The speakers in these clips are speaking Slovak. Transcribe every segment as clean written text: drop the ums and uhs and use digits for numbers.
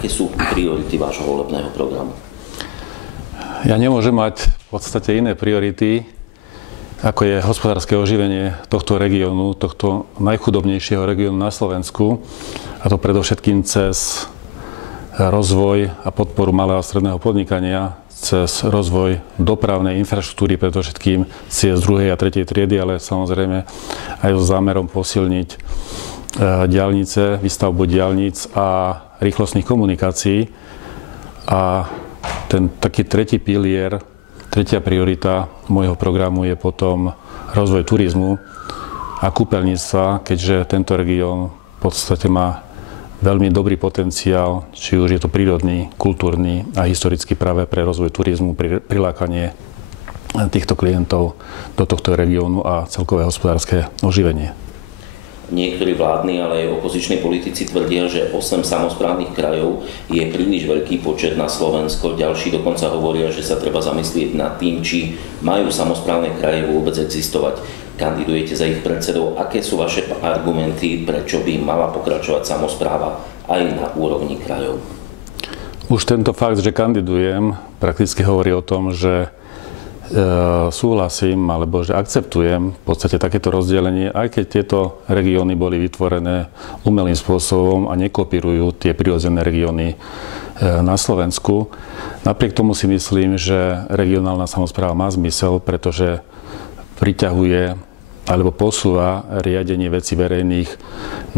Aké sú priority vášho volebného programu? Ja nemôžem mať v podstate iné priority, ako je hospodárske oživenie tohto regiónu, tohto najchudobnejšieho regiónu na Slovensku, a to predovšetkým cez rozvoj a podporu malého a stredného podnikania, cez rozvoj dopravnej infraštruktúry, predovšetkým ciest 2. a 3. triedy, ale samozrejme aj so zámerom posilniť diaľnice, výstavbu diaľnic a rýchlostných komunikácií. A ten taký tretí pilier, tretia priorita môjho programu je potom rozvoj turizmu a kúpeľníctva, keďže tento región v podstate má veľmi dobrý potenciál, či už je to prírodný, kultúrny a historický práve pre rozvoj turizmu, prilákanie týchto klientov do tohto regiónu a celkové hospodárske oživenie. Niektorí vládni, ale aj opoziční politici tvrdia, že 8 samosprávnych krajov je príliš veľký počet na Slovensko. Ďalší dokonca hovoria, že sa treba zamyslieť nad tým, či majú samosprávne kraje vôbec existovať. Kandidujete za ich predsedov. Aké sú vaše argumenty, prečo by mala pokračovať samospráva aj na úrovni krajov? Už tento fakt, že kandidujem, prakticky hovorí o tom, že súhlasím, alebo že akceptujem v podstate takéto rozdelenie, aj keď tieto regióny boli vytvorené umelým spôsobom a nekopírujú tie prirodzené regióny na Slovensku. Napriek tomu si myslím, že regionálna samospráva má zmysel, pretože priťahuje alebo posúva riadenie vecí verejných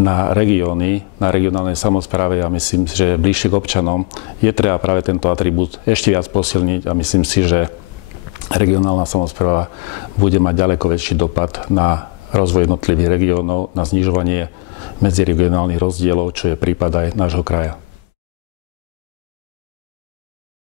na regióny, na regionálnej samospráve. Ja myslím, že bližšie k občanom je treba práve tento atribút ešte viac posilniť a myslím si, že regionálna samospráva bude mať ďaleko väčší dopad na rozvoj jednotlivých regiónov, na znižovanie medziregionálnych rozdielov, čo je prípad aj nášho kraja.